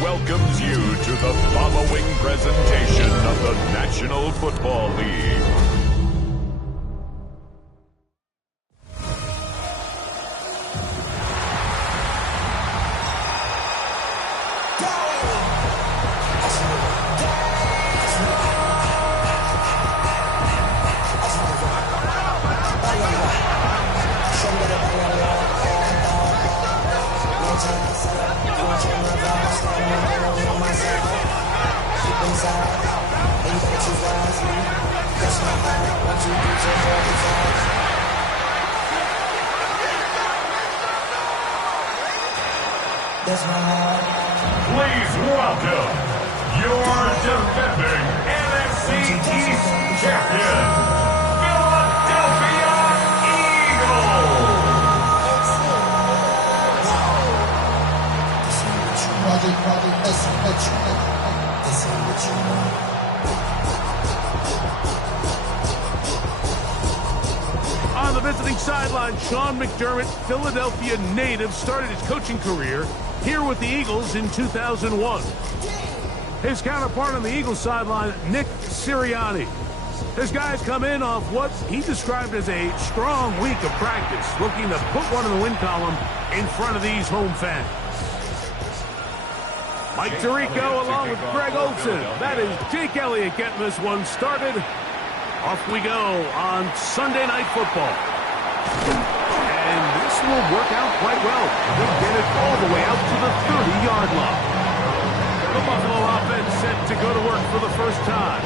Welcomes you to the following presentation of the National Football League. Please welcome your defending NFC East champion, Philadelphia On the visiting sideline, Sean McDermott, Philadelphia native, started his coaching career here with the Eagles in 2001. His counterpart on the Eagles sideline, Nick Sirianni. His guys come in off what he described as a strong week of practice, looking to put one in the win column in front of these home fans. Mike Tirico along with Greg Olsen. That is Jake Elliott getting this one started. Off we go on Sunday Night Football. And this will work out quite well. They'll get it all the way out to the 30-yard line. The Buffalo offense set to go to work for the first time.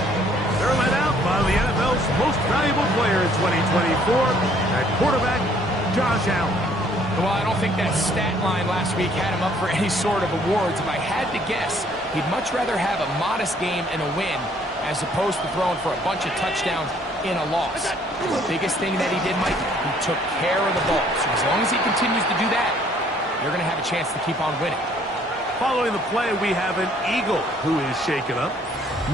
They're led out by the NFL's most valuable player in 2024, at quarterback, Josh Allen. Well, I don't think that stat line last week had him up for any sort of awards. If I had to guess, he'd much rather have a modest game and a win as opposed to throwing for a bunch of touchdowns in a loss. The biggest thing that he did, Mike, he took care of the ball. So as long as he continues to do that, you're going to have a chance to keep on winning. Following the play, we have an Eagle who is shaken up.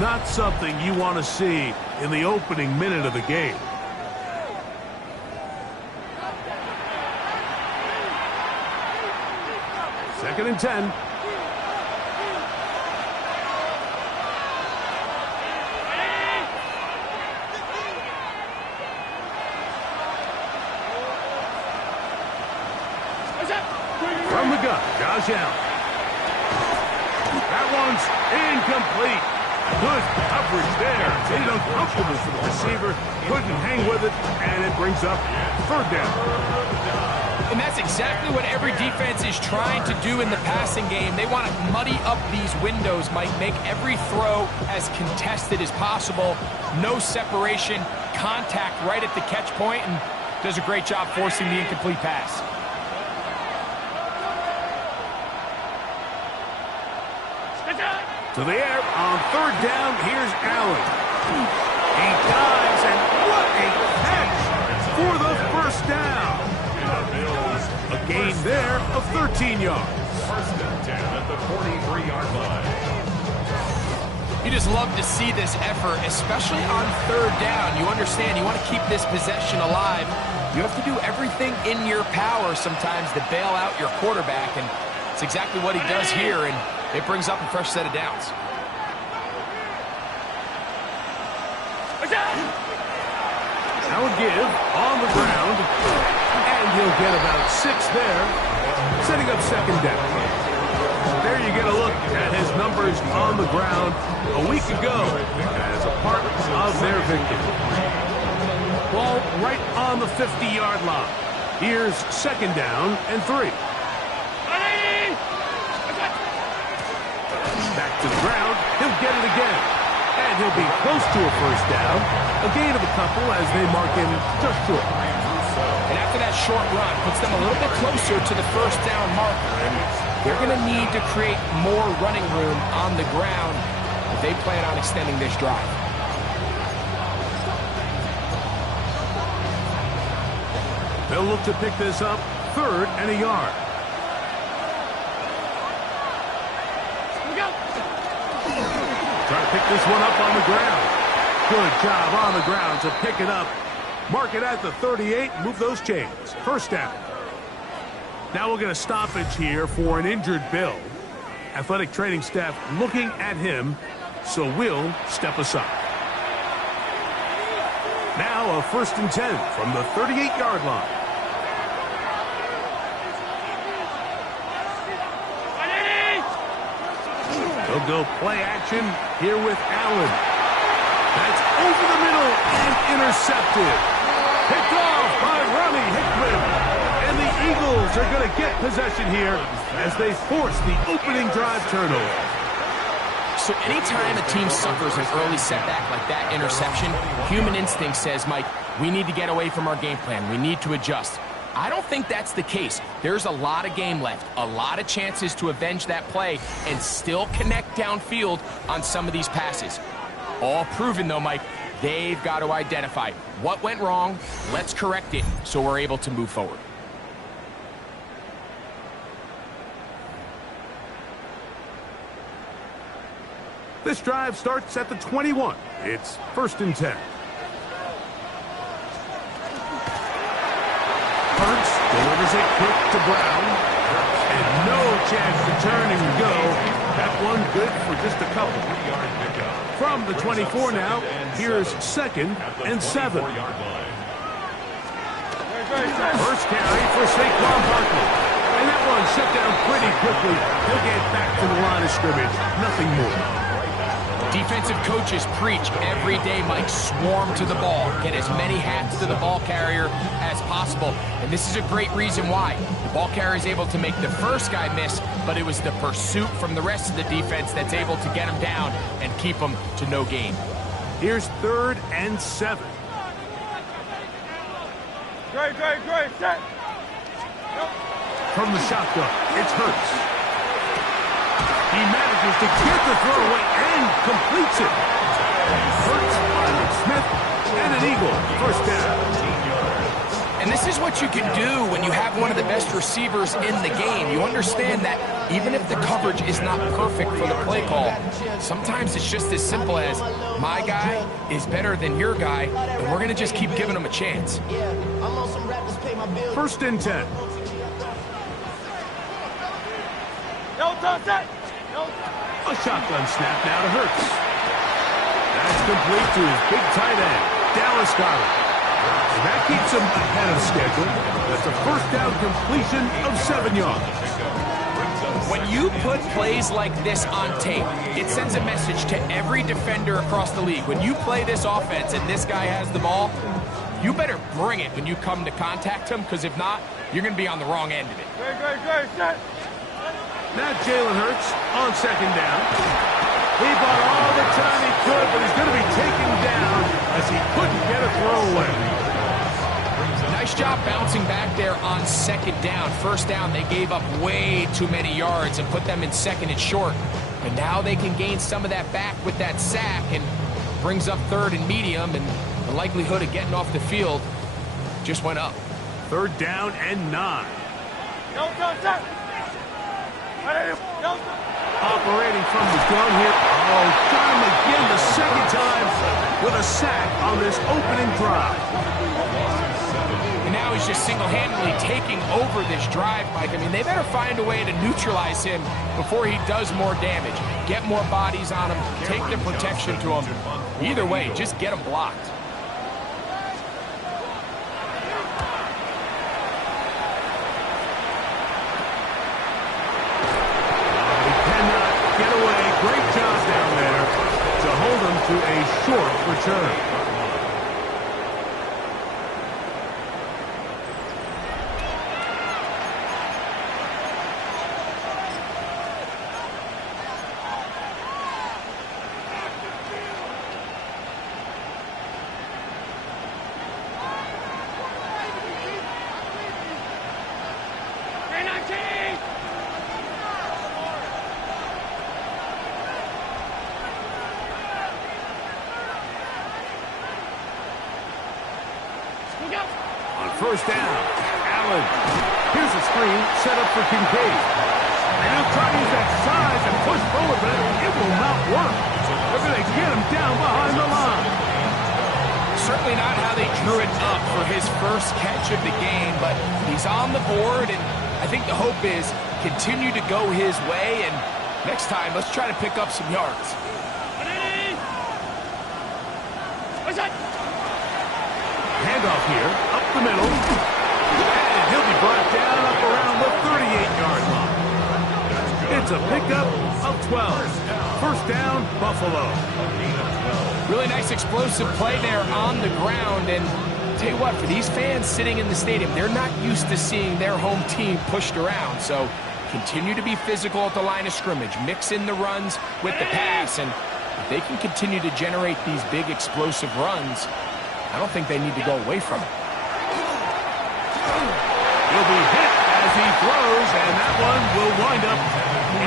Not something you want to see in the opening minute of the game. Second and 10. From the gun, Josh Allen. That one's incomplete. Good coverage there. Made it uncomfortable for the receiver. Couldn't hang with it, and it brings up third down. And that's exactly what every defense is trying to do in the passing game. They want to muddy up these windows, Mike, make every throw as contested as possible. No separation, contact right at the catch point, and does a great job forcing the incomplete pass. To the air on third down. Here's Allen. He dives, and what a catch for the first down. A gain there of 13 yards. First and 10 at the 43-yard line. You just love to see this effort, especially on third down. You understand, you want to keep this possession alive. You have to do everything in your power sometimes to bail out your quarterback, and it's exactly what he does here, and it brings up a fresh set of downs. Now a give on the ground, and he'll get about 6 there, setting up second down. There you get a look at his numbers on the ground a week ago as a part of their victory. Ball right on the 50-yard line. Here's second down and 3. Back to the ground. He'll get it again. And he'll be close to a first down. A gain of a couple as they mark him just short. And after that short run, puts them a little bit closer to the first down marker. And they're going to need to create more running room on the ground if they plan on extending this drive. They'll look to pick this up, 3rd and a yard. Try to pick this one up on the ground. Good job on the ground to pick it up. Mark it at the 38, move those chains. 1st down. Now we'll get a stoppage here for an injured Bill. Athletic training staff looking at him, so we'll step aside. Now a 1st and 10 from the 38-yard line. They'll go play action here with Allen. That's over the middle and intercepted. Picked off by Ronnie Hickman. And the Eagles are going to get possession here as they force the opening drive turnover. So anytime a team suffers an early setback like that interception, human instinct says, Mike, we need to get away from our game plan. We need to adjust. I don't think that's the case. There's a lot of game left, a lot of chances to avenge that play and still connect downfield on some of these passes. All proven, though, Mike, they've got to identify what went wrong, let's correct it so we're able to move forward. This drive starts at the 21. It's 1st and 10. Hurts delivers it quick to Brown. And no chance to turn and go. That one good for just a couple. From the 24 now, here's 2nd and 7. First carry for Saquon Barkley. And that one shut down pretty quickly. He'll get back to the line of scrimmage. Nothing more. Defensive coaches preach every day, Mike, swarm to the ball. Get as many hats to the ball carrier as possible. And this is a great reason why. The ball carrier is able to make the first guy miss, but it was the pursuit from the rest of the defense that's able to get him down and keep him to no gain. Here's 3rd and 7. Great, set. From the shotgun, it's Hurts. He manages to get the throw away and completes it. Hurts on Smith and an Eagle. 1st down. And this is what you can do when you have one of the best receivers in the game. You understand that even if the coverage is not perfect for the play call, sometimes it's just as simple as my guy is better than your guy, and we're going to just keep giving him a chance. 1st and 10. A shotgun snap now to Hurts. That's complete to his big tight end, Dallas Goedert. And that keeps him ahead of schedule. That's a 1st down completion of 7 yards. When you put plays like this on tape, it sends a message to every defender across the league. When you play this offense and this guy has the ball, you better bring it when you come to contact him, because if not, you're going to be on the wrong end of it. Great, set. Now Jalen Hurts on 2nd down. He bought all the time he could, but he's going to be taken down as he couldn't get a throw away. Nice job bouncing back there on 2nd down. 1st down, they gave up way too many yards and put them in 2nd and short. And now they can gain some of that back with that sack and brings up 3rd and medium, and the likelihood of getting off the field just went up. 3rd down and 9. Operating from the gun here. Oh, got him again the 2nd time with a sack on this opening drive. And now he's just single-handedly taking over this drive, Mike. I mean, they better find a way to neutralize him before he does more damage. Get more bodies on him, take the protection to him. Either way, just get him blocked. Great job down there to hold him to a short return. On first down, Allen. Here's a screen set up for Kincaid. And he'll try to use that size and push forward, but it will not work. They're going to get him down behind the line. Certainly not how they drew it up for his first catch of the game, but he's on the board, and I think the hope is continue to go his way, and next time, let's try to pick up some yards. Handoff here, up the middle, and he'll be brought down up around the 38-yard line. It's a pickup of 12. First down, Buffalo. Really nice explosive play there on the ground, and tell you what, for these fans sitting in the stadium, they're not used to seeing their home team pushed around, so continue to be physical at the line of scrimmage, mix in the runs with the pass, and if they can continue to generate these big explosive runs, I don't think they need to go away from it. He'll be hit as he throws, and that one will wind up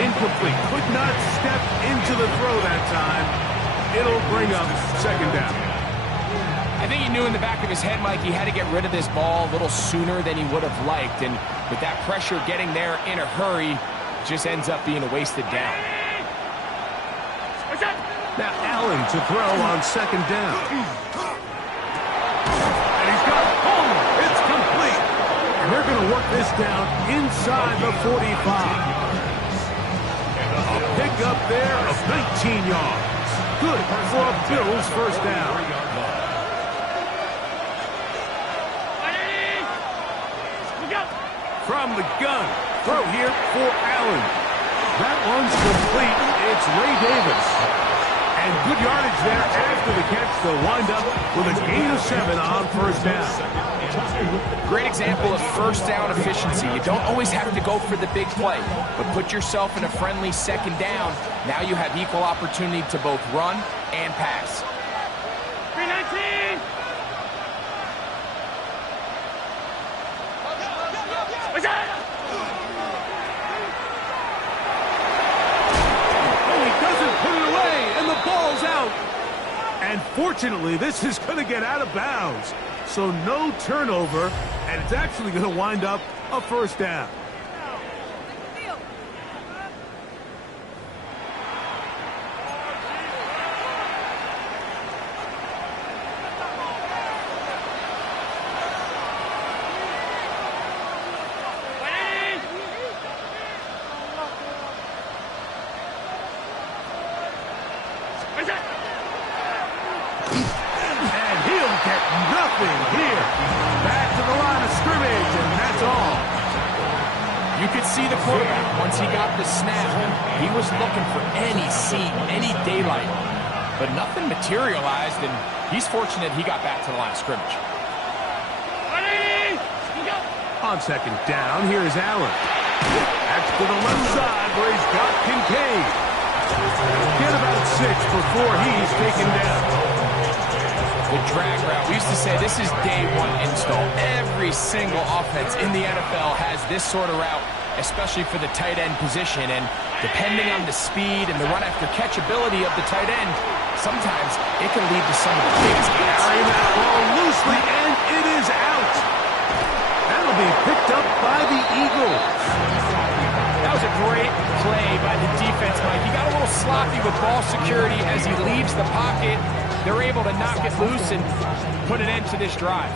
incomplete. Could not step into the throw that time. It'll bring up second down. I think he knew in the back of his head, Mike, he had to get rid of this ball a little sooner than he would have liked, and with that pressure getting there in a hurry, it just ends up being a wasted down. Now Allen to throw on second down. And he's got it. Boom! It's complete. And they're going to work this down inside the 45. A pickup there of 19 yards. Good for a Bills first down. From the gun, throw here for Allen. That one's complete. It's Ray Davis. And good yardage there after the catch. They'll wind up with a gain of 7 on first down. Great example of first down efficiency. You don't always have to go for the big play, but put yourself in a friendly second down. Now you have equal opportunity to both run and pass. 319! What's that? Oh, he doesn't put it away, and the ball's out. And fortunately, this is going to get out of bounds. So no turnover, and it's actually going to wind up a first down. And he'll get nothing here. Back to the line of scrimmage, and that's all. You could see the quarterback once he got the snap. He was looking for any seam, any daylight, but nothing materialized, and he's fortunate he got back to the line of scrimmage. On second down, here's Allen. That's to the left side where he's got Kincaid. Get about 6 before he's taken down. The drag route. We used to say this is day one install. Every single offense in the NFL has this sort of route, especially for the tight end position. And depending on the speed and the run after catch ability of the tight end, sometimes it can lead to some of the biggest hits. Carrying that ball loosely, and it is out. That'll be picked up by the Eagles. That was a great play by the defense, Mike. He got a little sloppy with ball security as he leaves the pocket. They're able to knock it loose and put an end to this drive.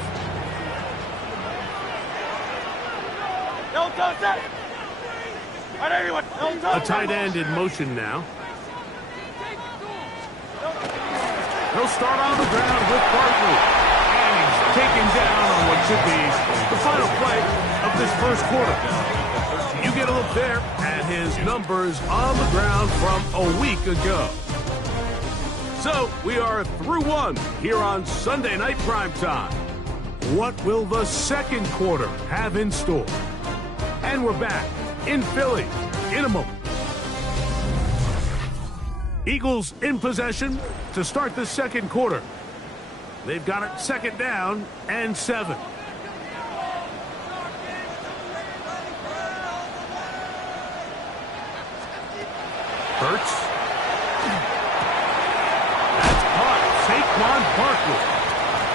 A tight end in motion now. He'll start on the ground with Barkley. And he's taken down on what should be the final play of this first quarter. You get a look there at his numbers on the ground from a week ago. So, we are through one here on Sunday Night Primetime. What will the second quarter have in store? And we're back in Philly in a moment. Eagles in possession to start the second quarter. They've got it second down and 7. Hurts. That's caught. Saquon Barkley.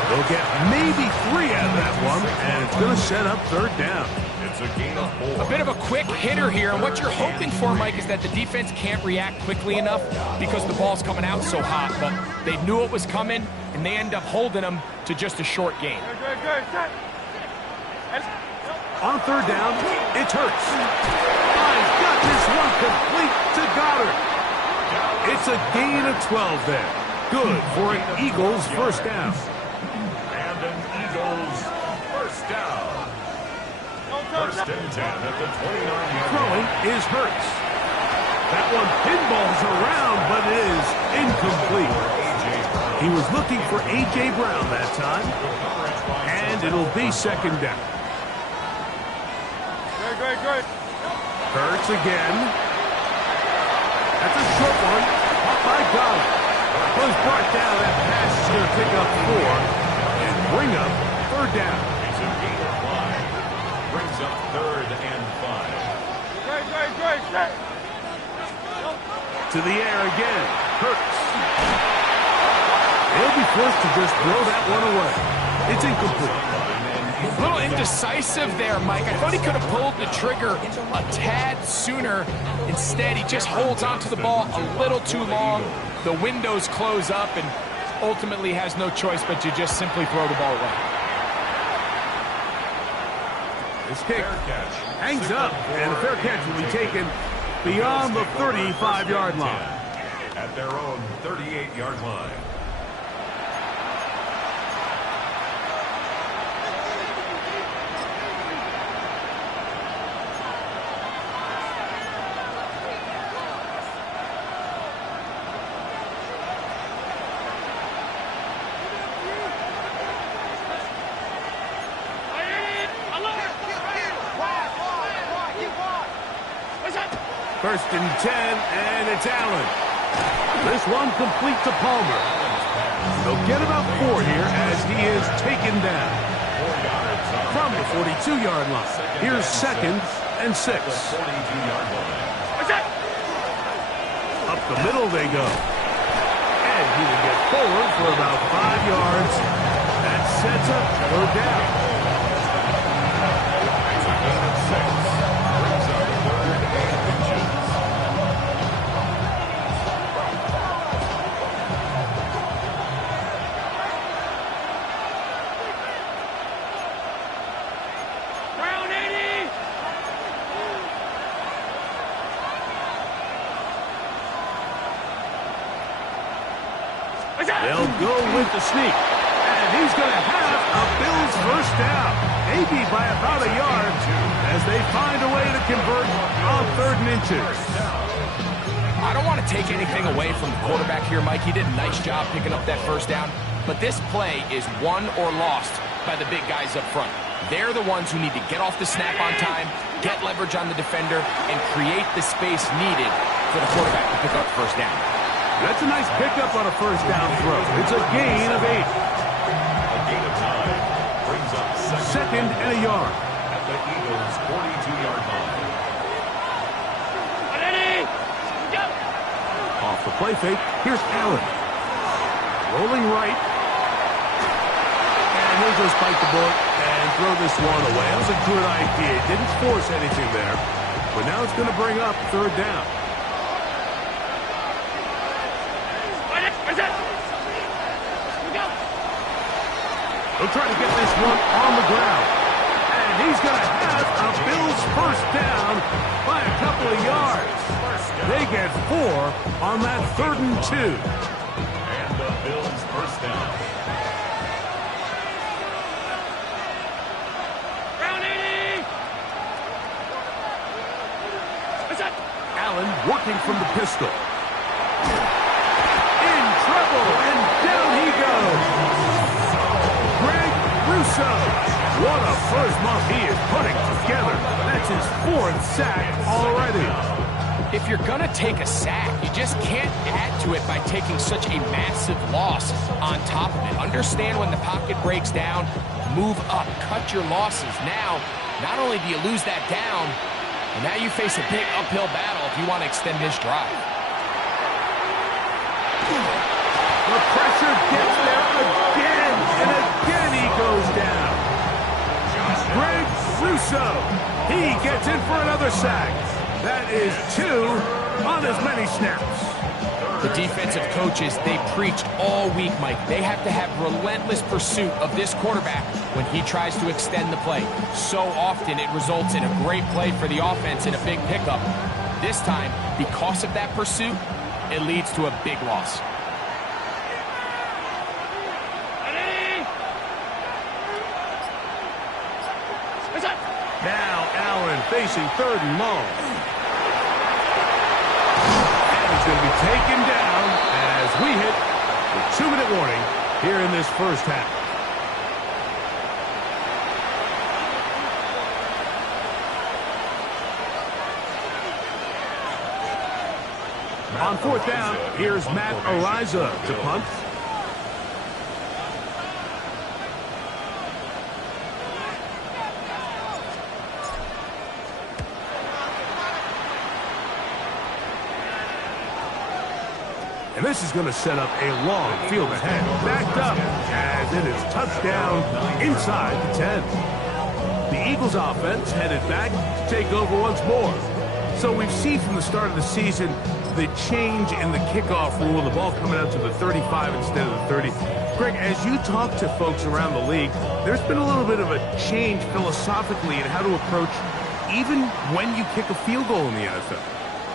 They'll get maybe 3 out of that one, and it's going to set up third down. It's a gain of 4. A bit of a quick hitter here, and what you're hoping for, Mike, is that the defense can't react quickly enough because the ball's coming out so hot, but they knew it was coming, and they end up holding them to just a short gain. On third down, it's Hurts. I've got this one complete to Goddard. It's a gain of 12 there. Good for an Eagles first down. And an Eagles first down. First and 10 at the 29-yard Throwing is Hurts. That one pinballs around, but it is incomplete. He was looking for A.J. Brown that time, and it'll be second down. Good. Hurts again. That's a short one. Caught by Goddard. Was brought down. That pass is going to pick up 4 and bring up third down. It's a gain of 5. Brings up third and 5. To the air again. Hurts. They'll be forced to just throw that one away. It's incomplete. A little indecisive there, Mike. I thought he could have pulled the trigger a tad sooner. Instead, he just holds onto the ball a little too long. The windows close up and ultimately has no choice but to just simply throw the ball away. This kick hangs up, and a fair catch will be taken beyond the 35-yard line. At their own 38-yard line. First and 10, and it's Allen. This one complete to Palmer. They'll get about 4 here as he is taken down. From the 42-yard line. Here's second and 6. Up the middle they go. And he will get forward for about 5 yards. That sets up third down. It's a gain of 6. Brings up third and inches. They'll go with the sneak. And he's going to have a Bills first down. Maybe by about a yard as they find a way to convert on third and inches. I don't want to take anything away from the quarterback here, Mike. He did a nice job picking up that first down. But this play is won or lost by the big guys up front. They're the ones who need to get off the snap on time, get leverage on the defender, and create the space needed for the quarterback to pick up the first down. That's a nice pickup on a first down throw. It's a gain of 8. A gain of 9 brings up Second and a yard. at the Eagles' 42-yard line. Off the play fake, here's Allen. Rolling right. And he'll just bite the bullet and throw this one away. That was a good idea. Didn't force anything there. But now it's going to bring up third down. He'll try to get this one on the ground. And he's going to have a Bills first down by a couple of yards. They get 4 on that 3rd and 2. And the Bills first down. Allen working from the pistol. In trouble, and down he goes. Greg Russo. What a first month he is putting together. That's his 4th sack already. If you're going to take a sack, you just can't add to it by taking such a massive loss on top of it. Understand when the pocket breaks down, move up, cut your losses. Now, not only do you lose that down, but now you face a big uphill battle if you want to extend this drive. The pressure gets there again and again. so. He gets in for another sack. That is 2 on as many snaps. The defensive coaches, they preached all week, Mike. They have to have relentless pursuit of this quarterback when he tries to extend the play. So often it results in a great play for the offense and a big pickup. This time, because of that pursuit, it leads to a big loss. Now Allen facing 3rd and long. And he's going to be taken down as we hit the 2-minute warning here in this first half. On 4th down, here's Matt Ariza to punt. And this is going to set up a long field ahead. Backed up as it is touchdown inside the 10. The Eagles offense headed back to take over once more. So we've seen from the start of the season the change in the kickoff rule, the ball coming out to the 35 instead of the 30. Greg, as you talk to folks around the league, there's been a little bit of a change philosophically in how to approach even when you kick a field goal in the NFL.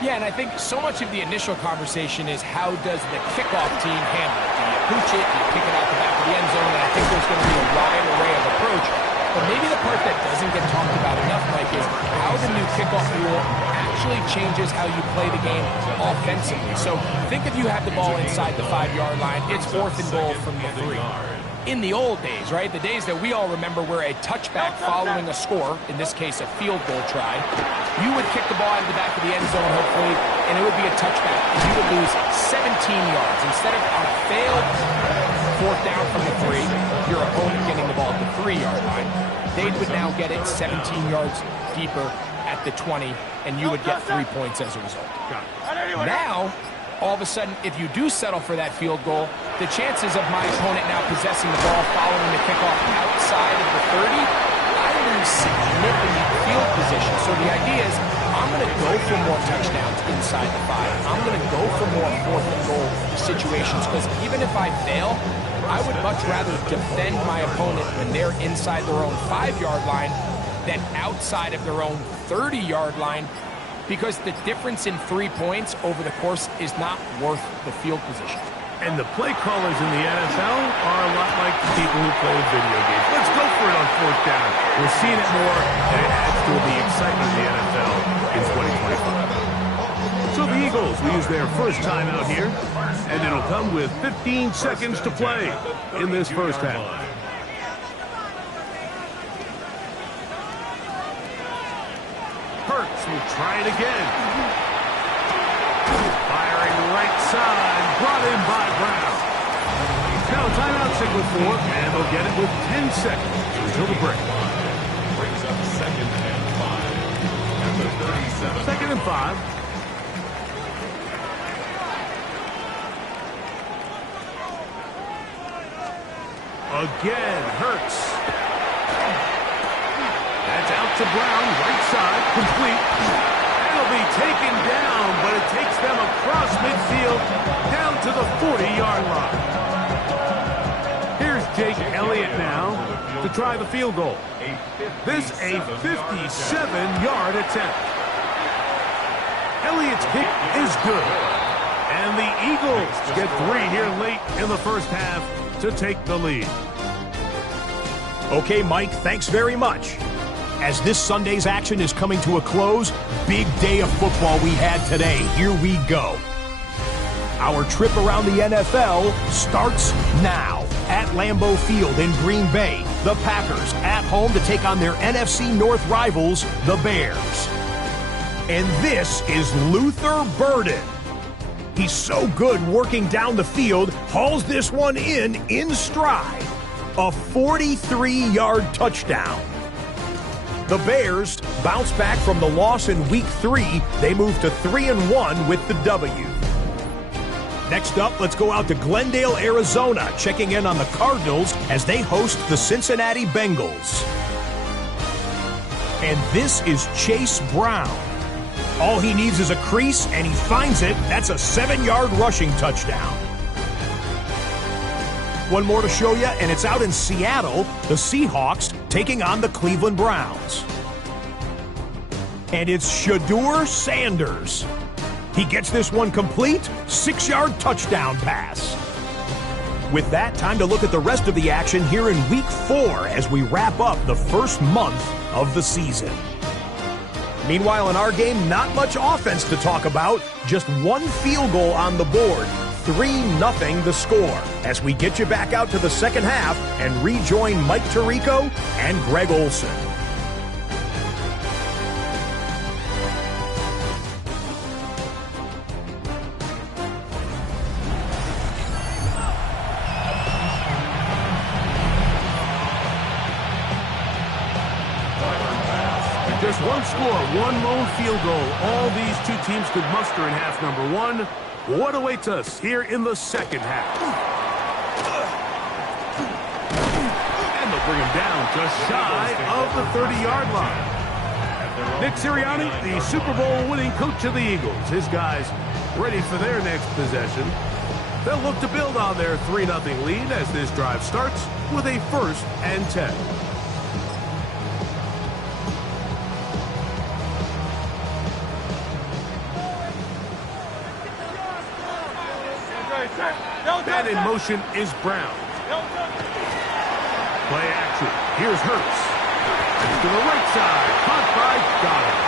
Yeah, and I think so much of the initial conversation is how does the kickoff team handle it? Do you pooch it? Do you kick it out the back of the end zone? And I think there's going to be a wide array of approach. But maybe the part that doesn't get talked about enough, Mike, is how the new kickoff rule actually changes how you play the game offensively. So think if you have the ball inside the 5-yard line, it's 4th and goal from the 3. In the old days, right, the days that we all remember where a touchback following a score, in this case a field goal try, you would kick the ball out of the back of the end zone, hopefully, and it would be a touchback, and you would lose 17 yards. Instead of a failed 4th down from the 3, your opponent getting the ball at the 3-yard line, they would now get it 17 yards deeper at the 20, and you would get 3 points as a result. Now, all of a sudden, if you do settle for that field goal, the chances of my opponent now possessing the ball following the kickoff outside of the 30, I lose significant field position. So the idea is I'm going to go for more touchdowns inside the 5. I'm going to go for more 4th and goal situations because even if I fail, I would much rather defend my opponent when they're inside their own 5-yard line than outside of their own 30-yard line, because the difference in 3 points over the course is not worth the field position. And the play callers in the NFL are a lot like the people who play video games. Let's go for it on 4th down. We're seeing it more, and it adds to the excitement of the NFL in 2025. So the Eagles will use their first time out here, and it'll come with 15 seconds to play in this first half. Hurts will try it again. Firing right side, brought in by Brown. Now timeout signal for, and they'll get it with 10 seconds until the break. Brings up 2nd and 5. At the 37. 2nd and 5. Again, Hurts. That's out to Brown, right side, complete. It'll be taken down, but it takes them across midfield, down to the 40-yard line. Here's Jake Elliott now to try the field goal. This a 57-yard attempt. Elliott's kick is good. And the Eagles get 3 here late in the first half to take the lead. Okay, Mike, thanks very much. As this Sunday's action is coming to a close, big day of football we had today. Here we go. Our trip around the NFL starts now. At Lambeau Field in Green Bay, the Packers at home to take on their NFC North rivals, the Bears. And this is Luther Burden. He's so good working down the field, hauls this one in stride. A 43-yard touchdown. The Bears bounce back from the loss in Week 3. They move to 3-1 with the W. Next up, let's go out to Glendale, Arizona, checking in on the Cardinals as they host the Cincinnati Bengals. And this is Chase Brown. All he needs is a crease, and he finds it. That's a 7-yard rushing touchdown. One more to show you, and it's out in Seattle, the Seahawks taking on the Cleveland Browns. And it's Shedeur Sanders. He gets this one complete, 6-yard touchdown pass. With that, time to look at the rest of the action here in Week 4 as we wrap up the first month of the season. Meanwhile, in our game, not much offense to talk about. Just one field goal on the board. 3-0 the score. As we get you back out to the second half and rejoin Mike Tirico and Greg Olsen. Just one score, one lone field goal. All these two teams could muster in half number 1. What awaits us here in the second half? And they'll bring him down just shy of the 30-yard line. Nick Sirianni, the Super Bowl winning coach of the Eagles. His guys ready for their next possession. They'll look to build on their 3-0 lead as this drive starts with a 1st and 10. And in motion is Brown. Play action. Here's Hurts. To the right side. Caught by Goddard.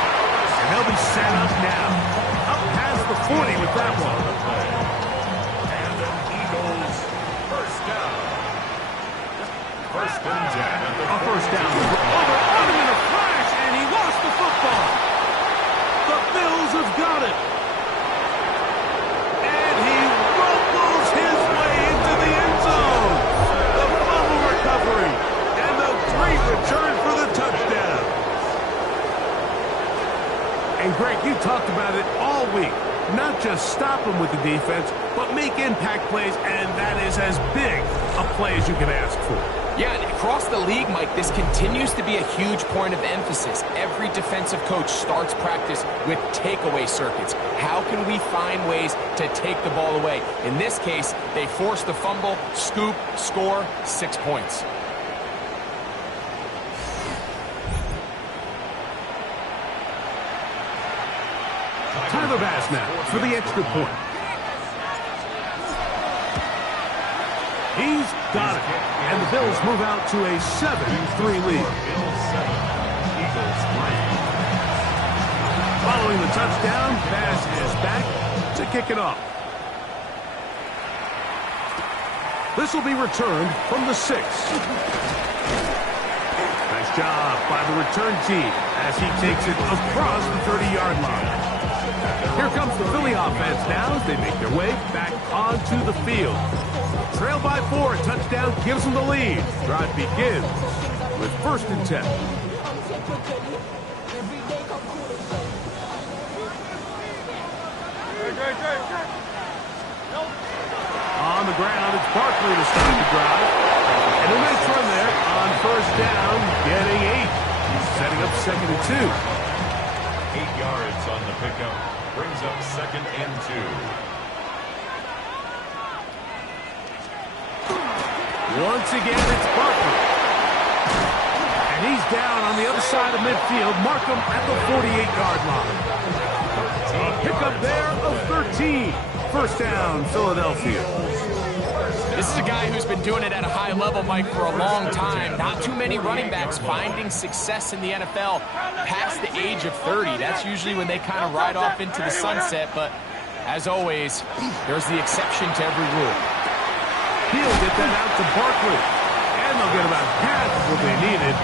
And they'll be set up now. Up past the 40 with that one. And an Eagles first down. 1st and 10. A first down. On him in a flash, and he lost the football. The Bills have got it. And he rumbles his way into the end zone. The fumble recovery. And the great return for the touchdown. And Greg, you talked about it all week. Not just stop him with the defense, but make impact plays, and that is as big a play as you can ask for. Yeah, and across the league, Mike, this continues to be a huge point of emphasis. Every defensive coach starts practice with takeaway circuits. How can we find ways to take the ball away? In this case, they force the fumble, scoop, score, 6 points. Tyler Bass now for the extra point. He's got it. And the Bills move out to a 7-3 lead. Following the touchdown, Bass is back to kick it off. This will be returned from the 6. Nice job by the return team as he takes it across the 30-yard line. Here comes the Philly offense now as they make their way back onto the field. Trail by 4, a touchdown gives them the lead. Drive begins with 1st and 10. On the ground, it's Barkley to start the drive. And a nice run there on 1st down, getting 8. He's setting up 2nd and 2. 8 yards on the pickup. Brings up 2nd and 2. Once again, it's Barkley. And he's down on the other side of midfield. Mark him at the 48-yard line. A pickup there of 13. 1st down, Philadelphia. This is a guy who's been doing it at a high level, Mike, for a long time. Not too many running backs finding success in the NFL past the age of 30. That's usually when they kind of ride off into the sunset. But as always, there's the exception to every rule. He'll get that out to Barkley. And they'll get about half of what they needed.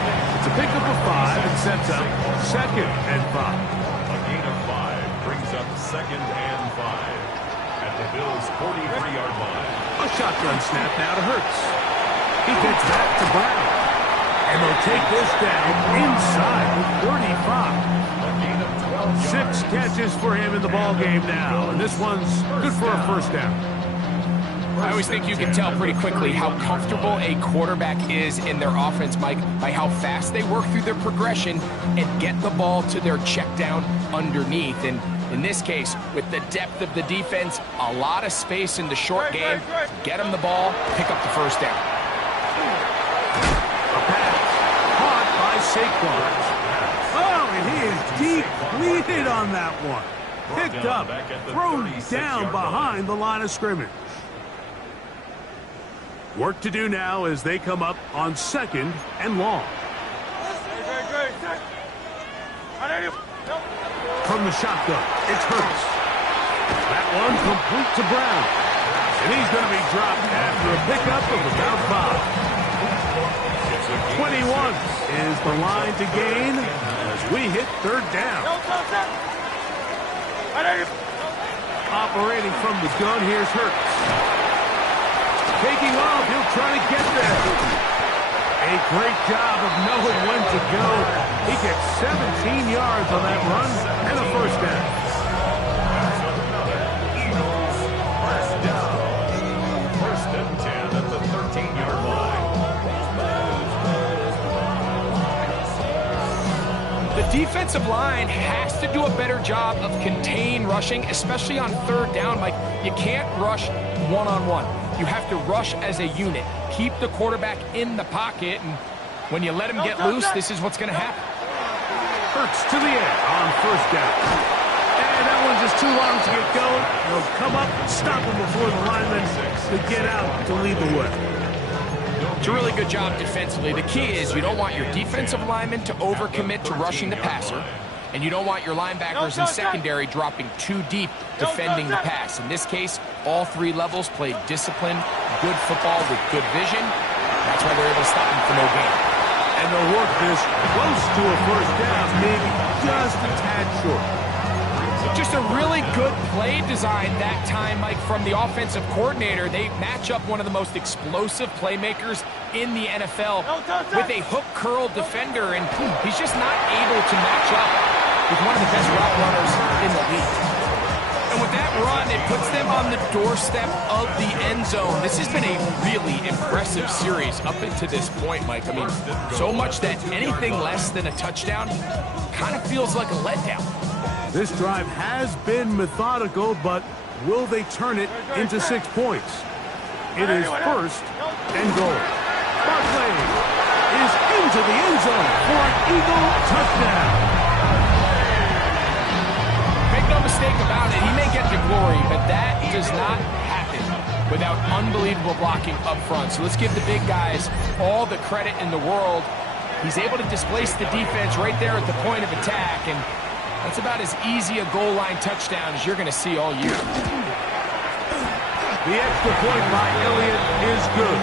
It's a pickup of 5 and sets up 2nd and 5. A gain of 5 brings up 2nd and 5 at the Bills' 43-yard line. A shotgun snap now to Hurts. He gets back to Brown. And they'll take this down inside the 35. A gain of 12 yards. 6 catches for him in the ball game now. And this one's good for a 1st down. I always think you can tell pretty quickly how comfortable a quarterback is in their offense, Mike, by how fast they work through their progression and get the ball to their check down underneath. And in this case, with the depth of the defense, a lot of space in the short game, get them the ball, pick up the first down. A pass caught by Saquon. Oh, and he is depleted on that one. Picked up, thrown down behind the line of scrimmage. Work to do now as they come up on 2nd and long. From the shotgun, it's Hurts. That one complete to Brown. And he's going to be dropped after a pickup of about 5. 21 is the line to gain as we hit 3rd down. Operating from the gun, here's Hurts. Taking off, he'll try to get there. A great job of knowing when to go. He gets 17 yards on that run and a first down. First and 10 at the 13-yard line. The defensive line has to do a better job of contain rushing, especially on 3rd down. Like, you can't rush one-on-one. You have to rush as a unit. Keep the quarterback in the pocket, and when you let him get loose, this is what's going to happen. Hurts to the end on 1st down. And that one's just too long to get going. He'll come up and stop him before the lineman to get out to lead the way. It's a really good job defensively. The key is you don't want your defensive linemen to overcommit to rushing the passer, and you don't want your linebackers and secondary dropping too deep defending the pass. In this case, all 3 levels played disciplined, good football with good vision. That's why they're able to stop him for no gain. And they'll work this close to a first down, maybe just a tad short. Just a really good play design that time, Mike, from the offensive coordinator. They match up one of the most explosive playmakers in the NFL with a hook curl defender, and he's just not able to match up with one of the best route runners in the league. And with that run, it puts them on the doorstep of the end zone. This has been a really impressive series up until this point, Mike. I mean, so much that anything less than a touchdown kind of feels like a letdown. This drive has been methodical, but will they turn it into 6 points? It is 1st and goal. Barkley is into the end zone for an Eagle touchdown. Make no mistake about it, he may get the glory, but that does not happen without unbelievable blocking up front. So let's give the big guys all the credit in the world. He's able to displace the defense right there at the point of attack, and that's about as easy a goal line touchdown as you're going to see all year. The extra point by Elliott is good.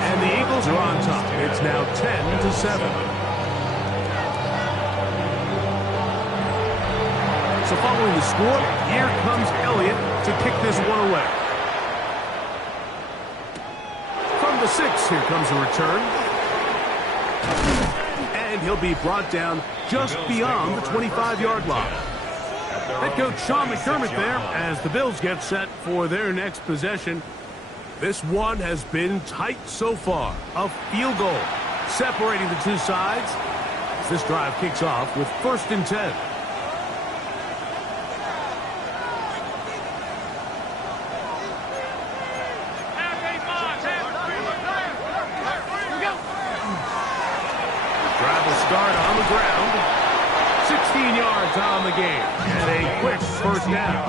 And the Eagles are on top. It's now 10-7. So following the score, here comes Elliott to kick this one away. From the 6, here comes a return. And he'll be brought down just beyond the 25-yard line. Head coach Sean McDermott there as the Bills get set for their next possession. This one has been tight so far. A field goal separating the two sides as this drive kicks off with 1st and 10. Drive will start on the ground. 16 yards on the game. And a quick first down.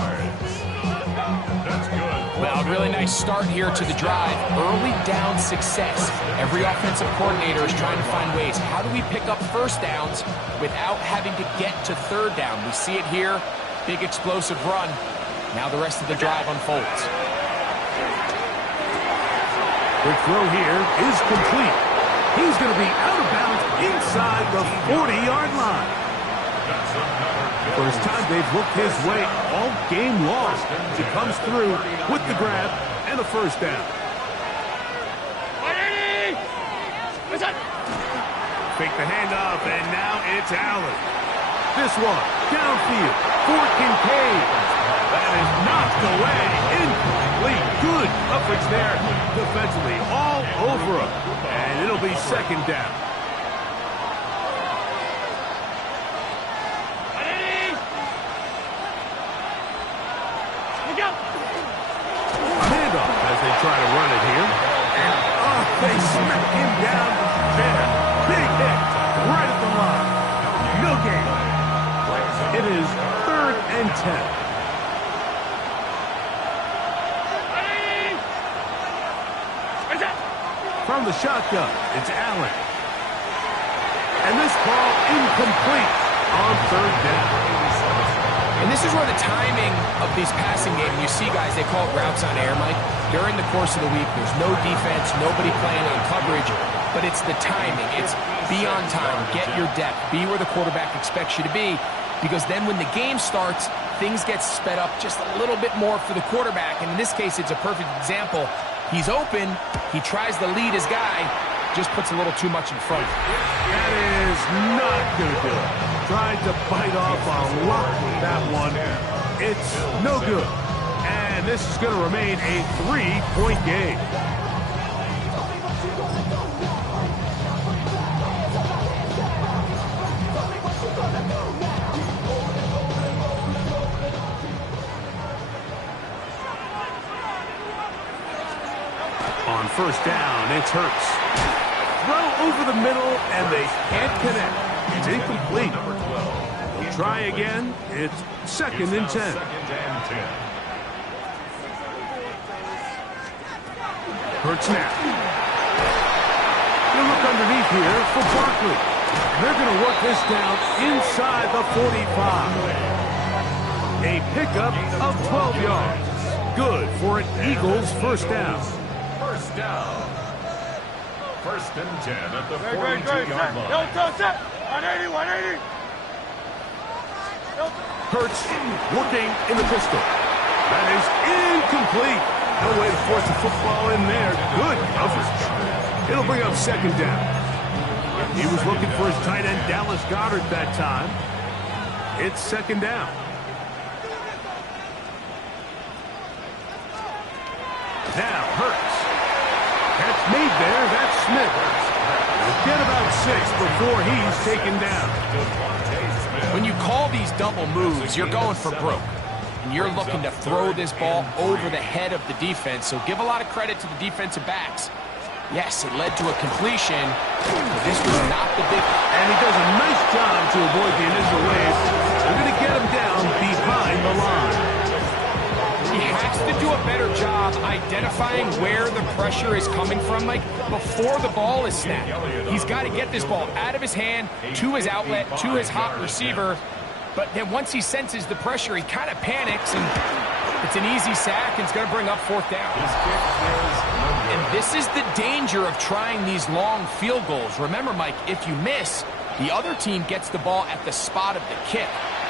That's good. Well, a really nice start here to the drive. Early down success. Every offensive coordinator is trying to find ways. How do we pick up first downs without having to get to 3rd down? We see it here. Big explosive run. Now the rest of the drive unfolds. The throw here is complete. He's going to be out of bounds inside the 40-yard line. First time they've looked his way all game long. He comes through with the grab and a first down. Fake the handoff, and now it's Allen. This one, downfield, for Kincaid. That is knocked away, incomplete. Good coverage there defensively, all over him. And it'll be second down. Handoff as they try to run it here. And, they smack him down there. Big hit right at the line. No gain. It is 3rd and 10. From the shotgun, it's Allen. And this ball incomplete on 3rd down. And this is where the timing of these passing games, you see guys, they call it routes on air, Mike. During the course of the week, there's no defense, nobody playing on coverage, but it's the timing. It's be on time, get your depth, be where the quarterback expects you to be, because then when the game starts, things get sped up just a little bit more for the quarterback. And in this case, it's a perfect example. He's open, he tries to lead his guy, just puts a little too much in front. That is not going to do it. Tried to bite off a lot with that one. It's no good. And this is going to remain a 3-point game. On first down, it's Hurts. Throw over the middle, and they can't connect. It's incomplete. They'll try again. It's 2nd and 10. Hurts snap. You look underneath here for Barkley. They're going to work this down inside the 45. A pickup of 12 yards. Good for an Eagles first down. First down. 1st and 10 at the 42-yard line. 180, 180. Hurts looking in the pistol. That is incomplete. No way to force the football in there. Good coverage. It'll bring up 2nd down. He was looking for his tight end, Dallas Goedert, that time. It's 2nd down. Now Hurts. Catch made there. That's Smith. He'll get about 6 before he's taken down. When you call these double moves, you're going for broke. And you're looking to throw this ball over the head of the defense. So give a lot of credit to the defensive backs. Yes, it led to a completion, but this was not the big... And he does a nice job to avoid the initial wave. They're going to get him down behind the line. He has to do a better job identifying where the pressure is coming from, Mike, before the ball is snapped. He's got to get this ball out of his hand, to his outlet, to his hot receiver. But then once he senses the pressure, he kind of panics, and it's an easy sack, and it's going to bring up 4th down. And this is the danger of trying these long field goals. Remember, Mike, if you miss, the other team gets the ball at the spot of the kick.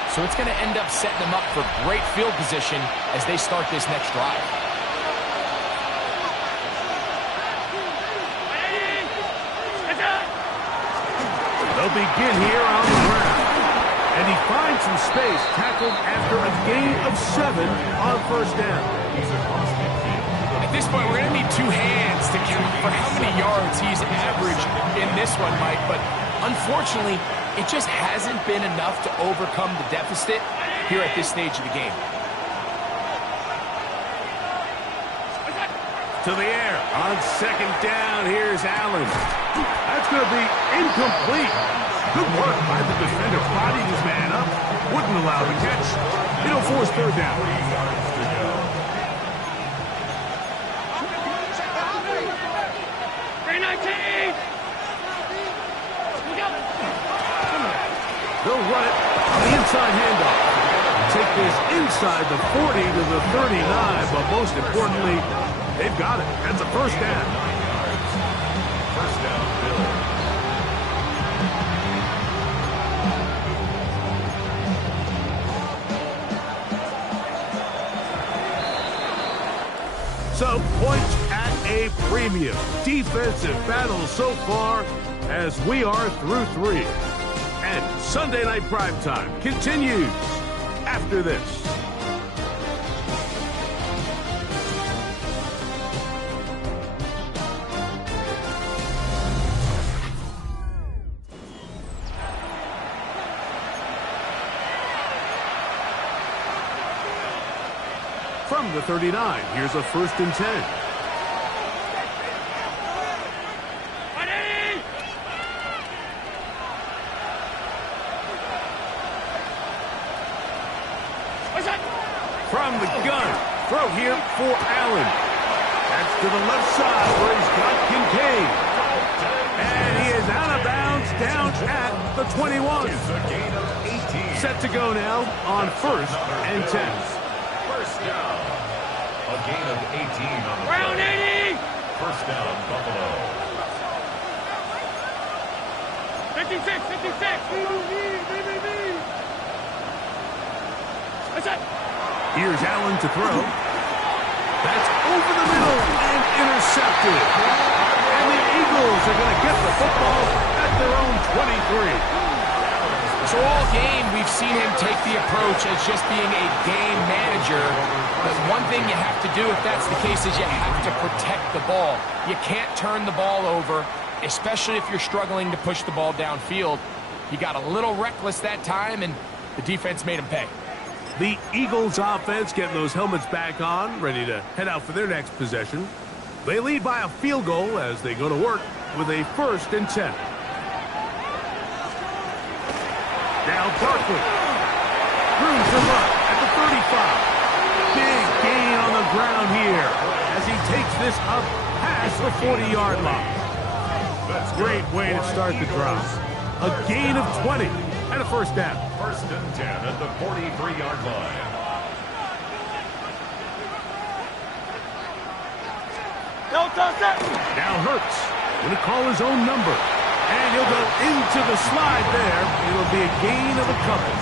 So it's going to end up setting them up for great field position as they start this next drive. They'll begin here on the ground. And he finds some space, tackled after a gain of 7 on 1st down. At this point, we're going to need 2 hands to count for how many yards he's averaged in this one, Mike. But unfortunately, it just hasn't been enough to overcome the deficit here at this stage of the game. To the air on 2nd down. Here's Allen. That's going to be incomplete. Good work by the defender. Bodied his man up. Wouldn't allow the catch. It'll force 3rd down. They'll run it on the inside handoff. Take this inside the 40 to the 39, but most importantly, they've got it. That's a 1st down. First down, Bills. So, points at a premium. Defensive battle so far as we are through 3. And Sunday Night Primetime continues after this. From the 39, here's a 1st and 10. From the gun, throw here for Allen. That's to the left side where he's got Kincaid. And he is out of bounds down at the 21. Set to go now on 1st and 10. First down. A gain of 18 on the Round play. 80! First down, Buffalo. 56, 56! That's it! Here's Allen to throw. That's over the middle and intercepted. And the Eagles are going to get the football at their own 23. So all game, we've seen him take the approach as just being a game manager. But one thing you have to do if that's the case is you have to protect the ball. You can't turn the ball over, especially if you're struggling to push the ball downfield. He got a little reckless that time, and the defense made him pay. The Eagles offense getting those helmets back on, ready to head out for their next possession. They lead by a field goal as they go to work with a 1st and 10. Now Barkley. Room to run at the 35. Big gain on the ground here as he takes this up past the 40-yard line. Great way to start the drive. A gain of 20 and a 1st down. 1st and 10 at the 43-yard line. No, toss it! Now Hurts going to call his own number. And he'll go into the slide there. It'll be a gain of a couple.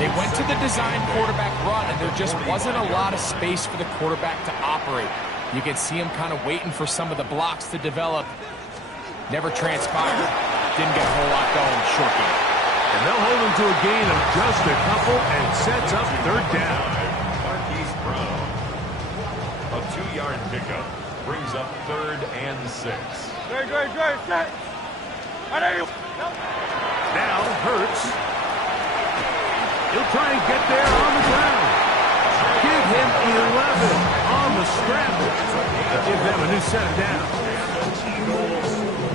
They went to the design quarterback run, and there just wasn't a lot of space for the quarterback to operate. You can see him kind of waiting for some of the blocks to develop. Never transpired. Didn't get a whole lot going. Short game. And they'll hold him to a gain of just a couple and sets up 3rd down. Marquise Brown. A 2-yard pickup brings up 3rd and 6. Great, set! Now Hurts. He'll try and get there on the ground. Give him 11 on the scramble. Give them a new set of downs.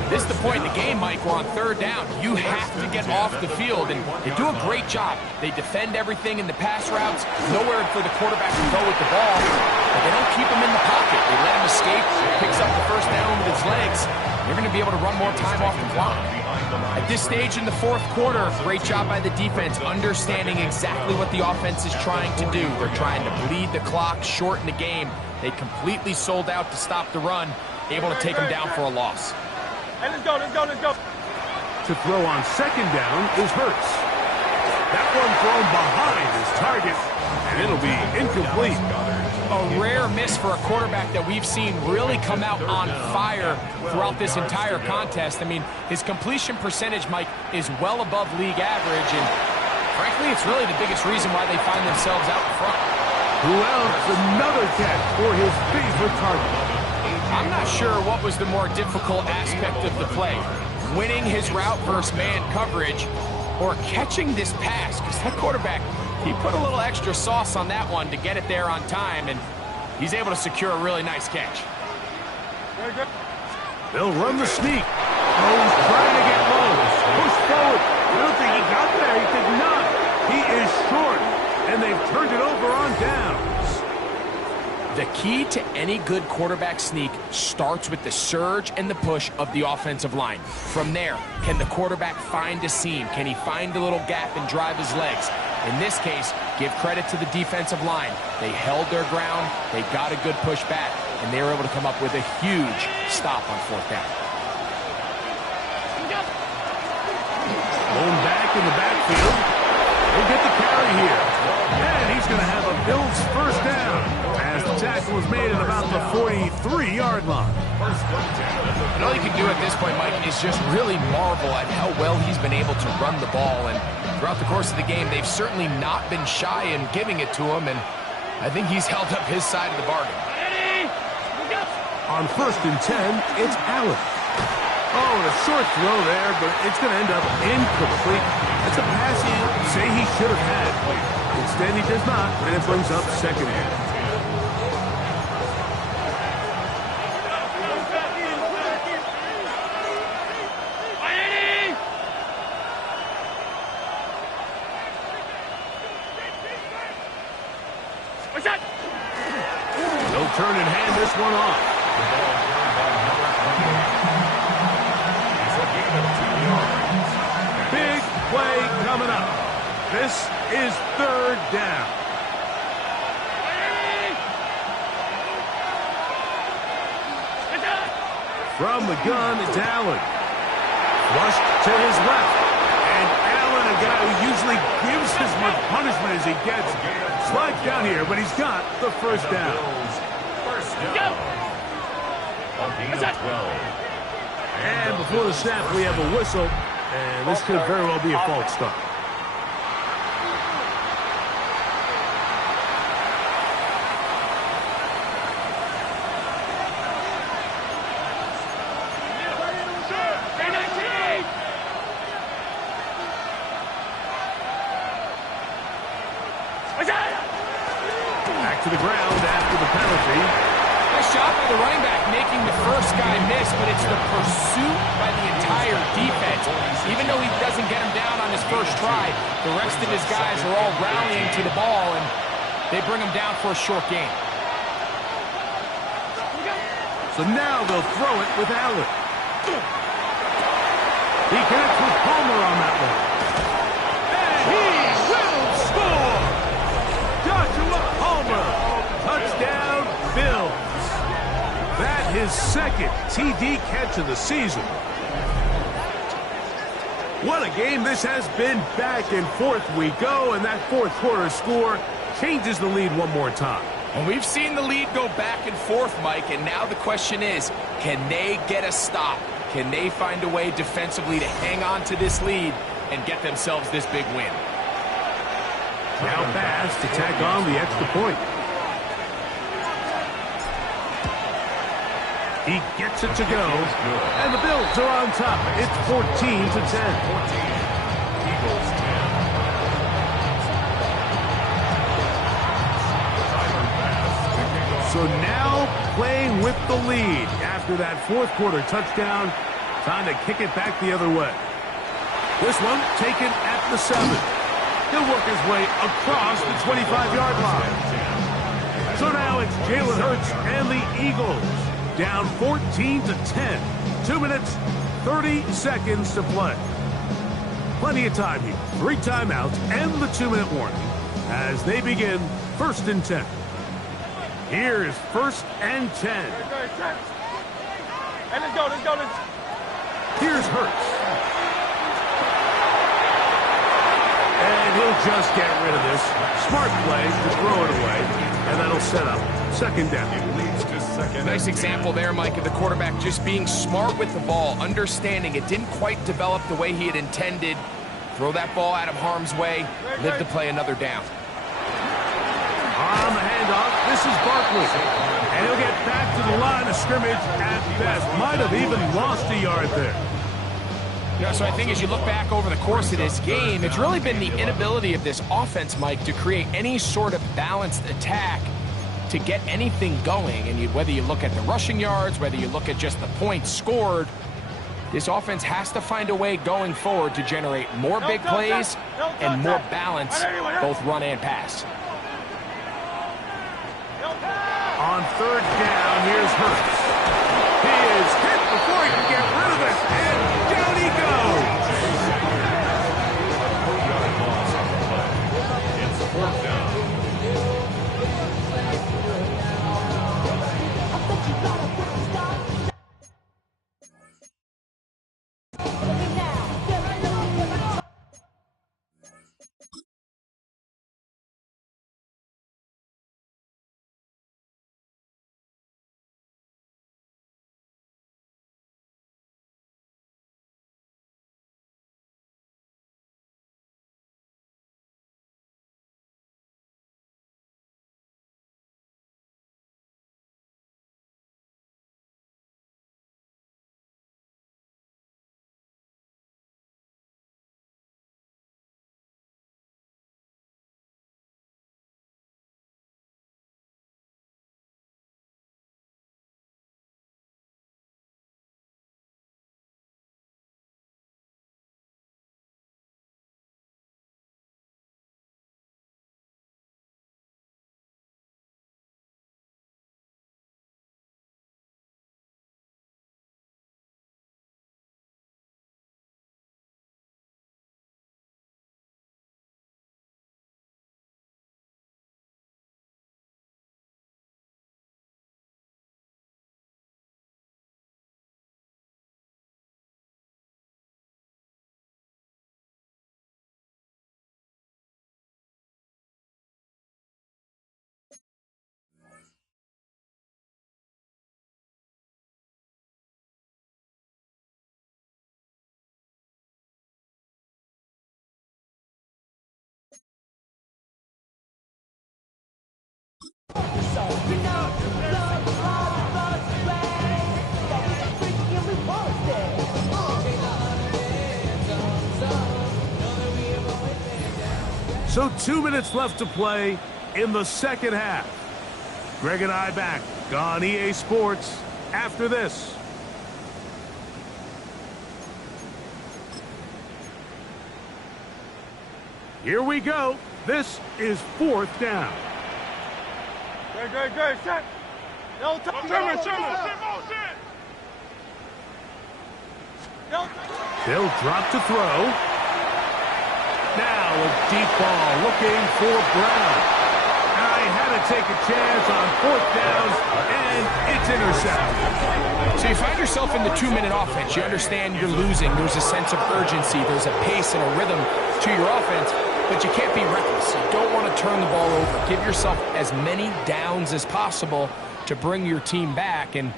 This is the point in the game, Mike, where on 3rd down, you have to get off the field, and they do a great job. They defend everything in the pass routes, nowhere for the quarterback to go with the ball, but they don't keep him in the pocket. They let him escape, picks up the 1st down with his legs. They're going to be able to run more time off the clock. At this stage in the 4th quarter, great job by the defense, understanding exactly what the offense is trying to do. They're trying to bleed the clock, shorten the game. They completely sold out to stop the run, able to take them down for a loss. Hey, let's go! To throw on 2nd down is Hurts. That one thrown behind his target, and it'll be incomplete. A rare miss for a quarterback that we've seen really come out on fire throughout this entire contest. I mean, his completion percentage, Mike, is well above league average, and frankly, it's really the biggest reason why they find themselves out in front. Who else? Another catch for his favorite target. I'm not sure what was the more difficult aspect of the play, winning his route versus man coverage or catching this pass, because that quarterback, he put a little extra sauce on that one to get it there on time, and he's able to secure a really nice catch. They'll run the sneak. Oh, he's trying to get low. Push forward. I don't think he got there. He did not. He is short, and they've turned it over on downs. The key to any good quarterback sneak starts with the surge and the push of the offensive line. From there, can the quarterback find a seam? Can he find a little gap and drive his legs? In this case, give credit to the defensive line. They held their ground, they got a good push back, and they were able to come up with a huge stop on 4th down. Going back in the backfield. He'll get the carry here. And he's going to have a Bills 1st down as the tackle was made at about the 43-yard line. And all you can do at this point, Mike, is just really marvel at how well he's been able to run the ball. And throughout the course of the game, they've certainly not been shy in giving it to him, and I think he's held up his side of the bargain. On 1st and 10, it's Allen. Oh, and a short throw there, but it's going to end up incomplete. That's a pass you say he should have had. Instead, he does not, and it brings up 2nd down. They'll turn and hand this one off. Big play coming up. This is 3rd down. From the gun, it's Allen. Flushed to his left. And Allen, a guy who usually gives as much punishment as he gets, slides down here, but he's got the 1st down. And before the snap, we have a whistle, and this could very well be a false start. Back to the ground after the penalty. Nice shot by the running back, making the first guy miss, but it's the pursuit by the entire defense. Even though he doesn't get him down on his first try, the rest of his guys are all rallying to the ball, and they bring him down for a short gain. So now they'll throw it with Allen. He connects with Palmer on that one. And he will score! Joshua Palmer, touchdown Bills. That his 2nd TD catch of the season. What a game this has been. Back and forth we go, and that 4th quarter score changes the lead one more time. And we've seen the lead go back and forth, Mike, and now the question is, can they get a stop? Can they find a way defensively to hang on to this lead and get themselves this big win? Now pass to tack on the extra point. He gets it to go, and the Bills are on top. It's 14-10. So now playing with the lead after that 4th quarter touchdown. Time to kick it back the other way. This one taken at the 7. He'll work his way across the 25-yard line. So now it's Jalen Hurts and the Eagles down 14-10. 2 minutes, 30 seconds to play. Plenty of time here. 3 timeouts and the 2-minute warning as they begin 1st and 10. Here is 1st and 10. Hey, let's go. Here's Hurts. And he'll just get rid of this. Smart play to throw it away. And that'll set up 2nd down. Nice example there, Mike, of the quarterback just being smart with the ball, understanding it didn't quite develop the way he had intended. Throw that ball out of harm's way, live to play another down. On the handoff, this is Barkley. And he'll get back to the line of scrimmage at best. Might have even lost a yard there. You know, so I think as you look back over the course of this game, it's really been the inability of this offense, Mike, to create any sort of balanced attack to get anything going. And whether you look at the rushing yards, whether you look at just the points scored, this offense has to find a way going forward to generate more big plays and more balance, both run and pass. On 3rd down, here's Hurts. He is hit before he can get rid of it, and down he goes. It's 4th down. So 2 minutes left to play in the second half. Greg and I back on EA Sports after this. Here we go. This is 4th down. Great, set. No time. They'll drop to throw. Now a deep ball looking for Brown. I had to take a chance on 4th down, and it's intercepted. So you find yourself in the 2-minute offense. You understand you're losing. There's a sense of urgency. There's a pace and a rhythm to your offense, but you can't be reckless. You don't want to turn the ball over. Give yourself as many downs as possible to bring your team back, and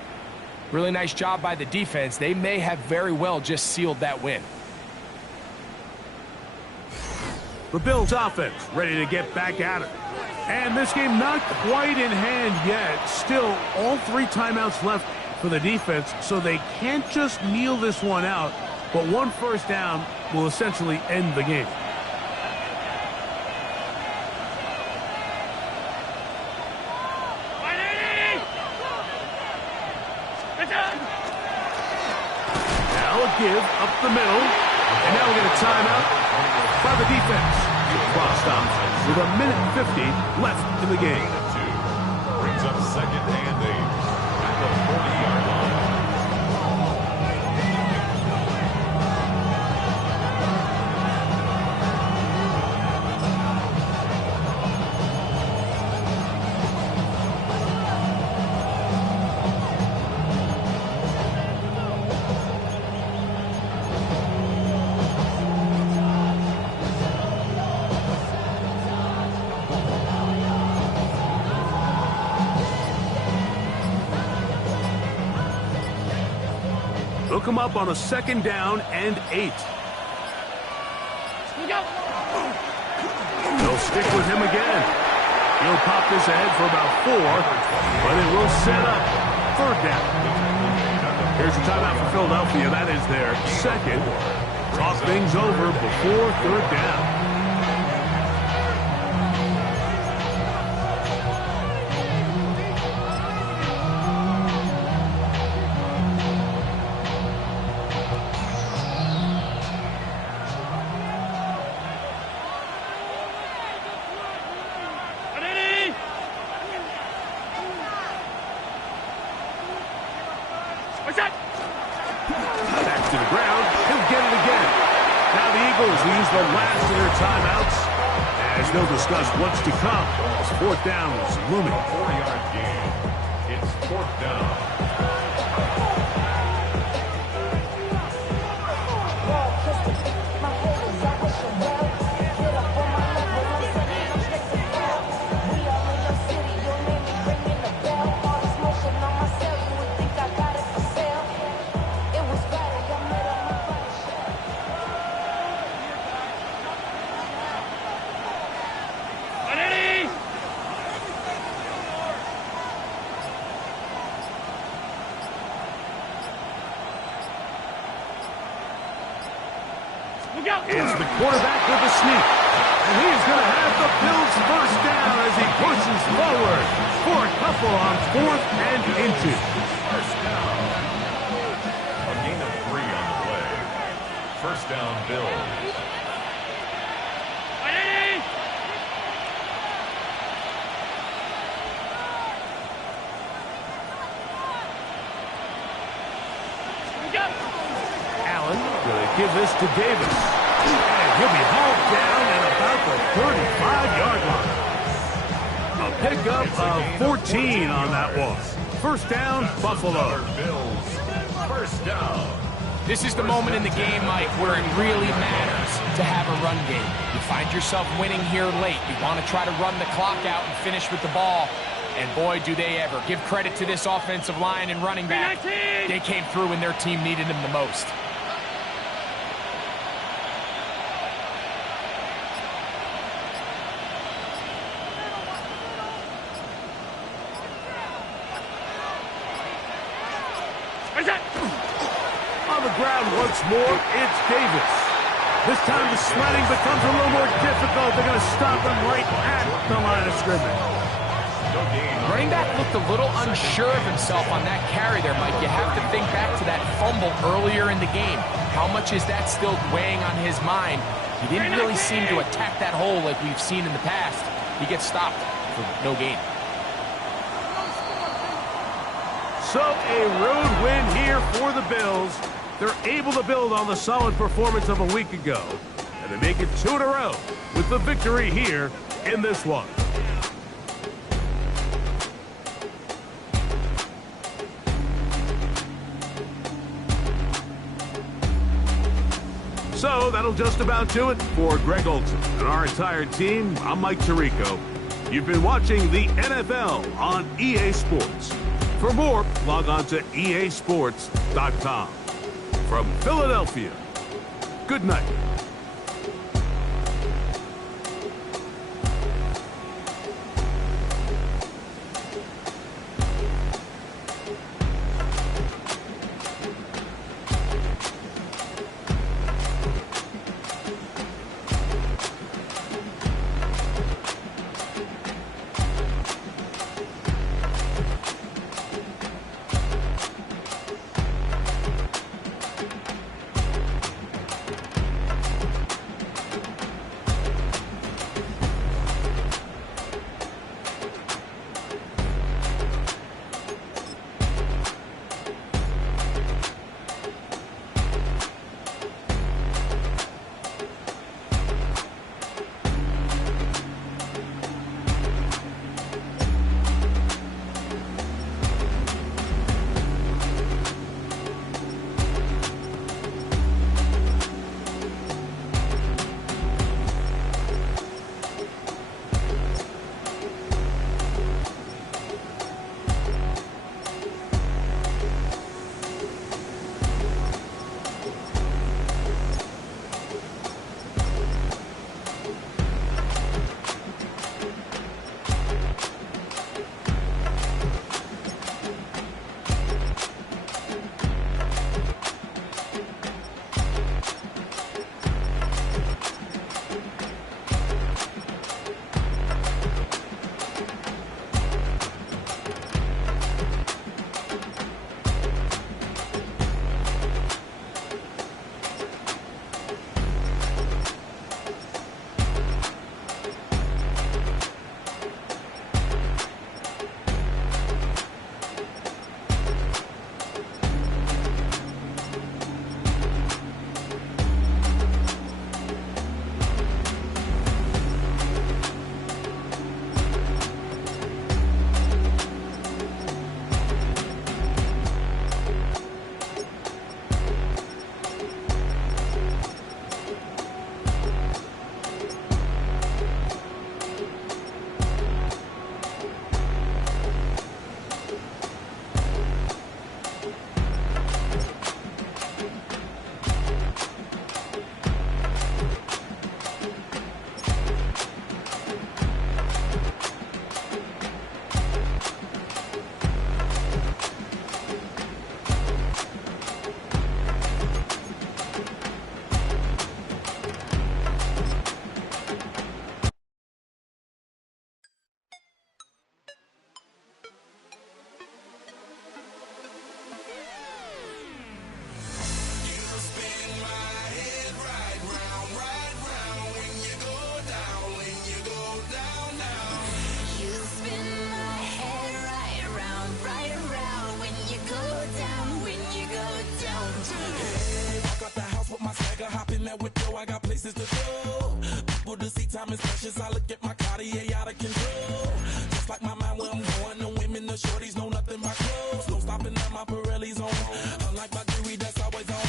really nice job by the defense. They may have very well just sealed that win. The Bills offense ready to get back at it. And this game not quite in hand yet. Still, all 3 timeouts left for the defense, so they can't just kneel this one out. But 1 first down will essentially end the game. Now a give up the middle. And now we get a timeout by the defense. Clock stops with 1:50 left in the game. Brings up 2nd and 8 at the 40-yard line. Hook him up on a 2nd down and 8. They'll stick with him again. He'll pop this ahead for about 4, but it will set up 3rd down. Here's a timeout for Philadelphia. That is their 2nd. Talk things over before 3rd down. Back to the ground. He'll get it again. Now the Eagles use the last of their timeouts as they'll discuss what's to come. As 4th down is looming. 4-yard gain. It's 4th down. It's the quarterback with the sneak. And he's going to have the Bills 1st down as he pushes forward for a couple on 4th and inches. 1st down. A gain of 3 on the play. 1st down, Bills. Allen going to give this to Davis. And he'll be hauled down at about the 35-yard line. A pickup of 14 on that one. 1st down, Buffalo. Bills. 1st down. This is the moment in the game, Mike, where it really matters to have a run game. You find yourself winning here late. You want to try to run the clock out and finish with the ball. And boy, do they ever. Give credit to this offensive line and running back. They came through when their team needed them the most. On the ground once more, it's Davis. This time the sledding becomes a little more difficult. They're going to stop him right at the line of scrimmage. Running back looked a little unsure of himself on that carry there, Mike. You have to think back to that fumble earlier in the game. How much is that still weighing on his mind? He didn't really seem to attack that hole like we've seen in the past. He gets stopped for no gain. So a road win here for the Bills. They're able to build on the solid performance of a week ago. And they make it 2 in a row with the victory here in this one. So that'll just about do it for Greg Olson and our entire team. I'm Mike Tirico. You've been watching the NFL on EA Sports. For more, log on to easports.com. From Philadelphia, good night. Time is precious. I look at my Cartier out of control. Just like my mind where I'm going. The women, the shorties know nothing but clothes. No stopping at my Pirelli's on. Unlike my jewelry that's always on.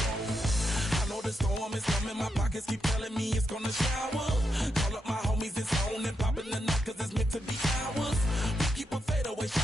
I know the storm is coming. My pockets keep telling me it's gonna shower. Call up my homies, it's on and popping the night 'cause it's meant to be ours. We keep a fadeaway shot.